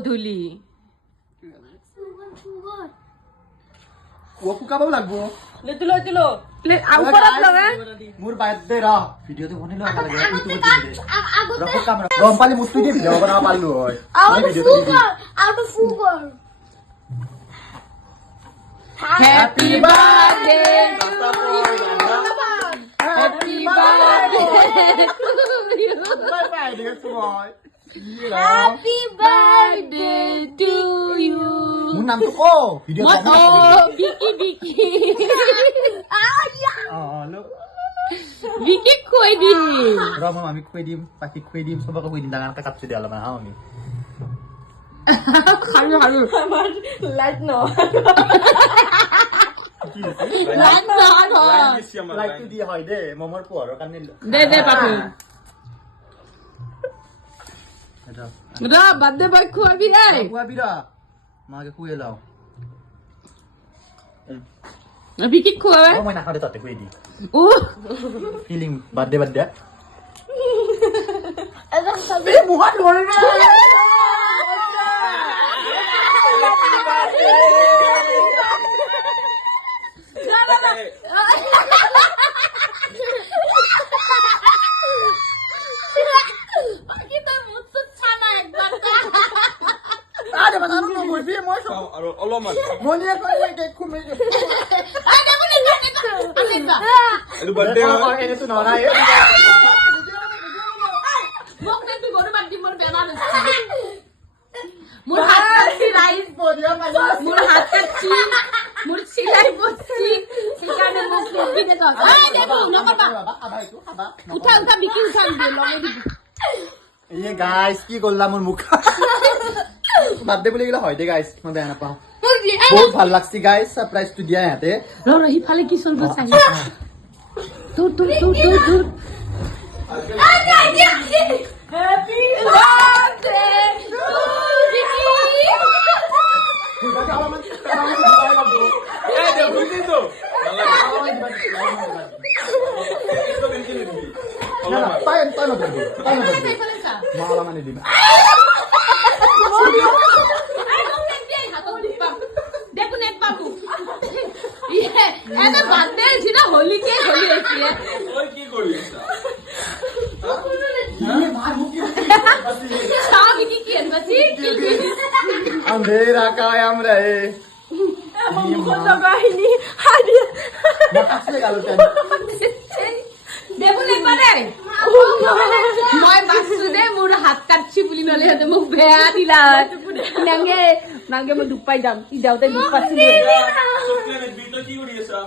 গধূলি ও পুকাবো লাগবো তুলো ওপৰত লগা মোৰ বাৰ্থডে ৰ ভিডিঅ'টো বনিলো লাগে ইউটিউবত দিলে ৰখ কামৰা গম পালি মুস্তি দি ভিডিঅ' বনাব পাৰিলো হয় ভিডিঅ'টো দি happy birthday happy birthday happy birthday to you মোৰ নামটো ক ভিডিঅ' বিকি লো বিকি কৈ দি ৰ মই আমি খুৱাই দিম বাকী খুৱাই দিম চবকে খুৱাই দিম ডাঙৰকে কাটছি দিয়া অলপমান হা আমি খাৰু আমাৰ লাইট ন লাইটটো দিয়া হয় দে মমৰ পোহৰৰ কাৰণে দে পাপি ৰা বাৰ্থডে বয় খুৱাবি এই খুৱাবি ৰ মাকে খুৱাই লাও বিকি খুৱাবে মই নাখাওঁ দে তাতে খুৱাই দি ও ফিলিং বাৰ্থডে মুহাত ধৰিবা মোৰ হাত কাটছি ৰাইজ মোৰ হাত কাটছি মোৰ চিলাই বসছি সেইকাৰণে মোক দি দে তই দেবু নকবা উঠা বিকি উঠা দে লগে দিবি ये गाइस কি করলাম মোৰ মুখ বাৰ্থডে বুলি গলা হয় দে গাইস মই বেয়া নাপাওঁ বহুত ভাল লাগছি গাইস সারপ্রাইজটো দিয়া ইয়াতে ৰ ইফালে কি চলব চাই দূৰ হ্যাপি বার্থডে টু বিকি তাই মালা মানে দিবা দেখুন এক বাবু এটা বার্থডে ছিল হোলি কে হোলি হচ্ছে ওই কি করলি সব কি কি আনবাছি अंधेरा कायम रहे লগাইনি হারিয়া মাকাছে গালো তেন দেখুন একবারে মই বাসু দে মোর হাত কাটছি বুলি নলে হতে মোক বেয়া দিলা নাঙ্গে মই দুপাই যাম ই যাওতে দুপাছি চকলেট বিটো কি উড়িয়েছা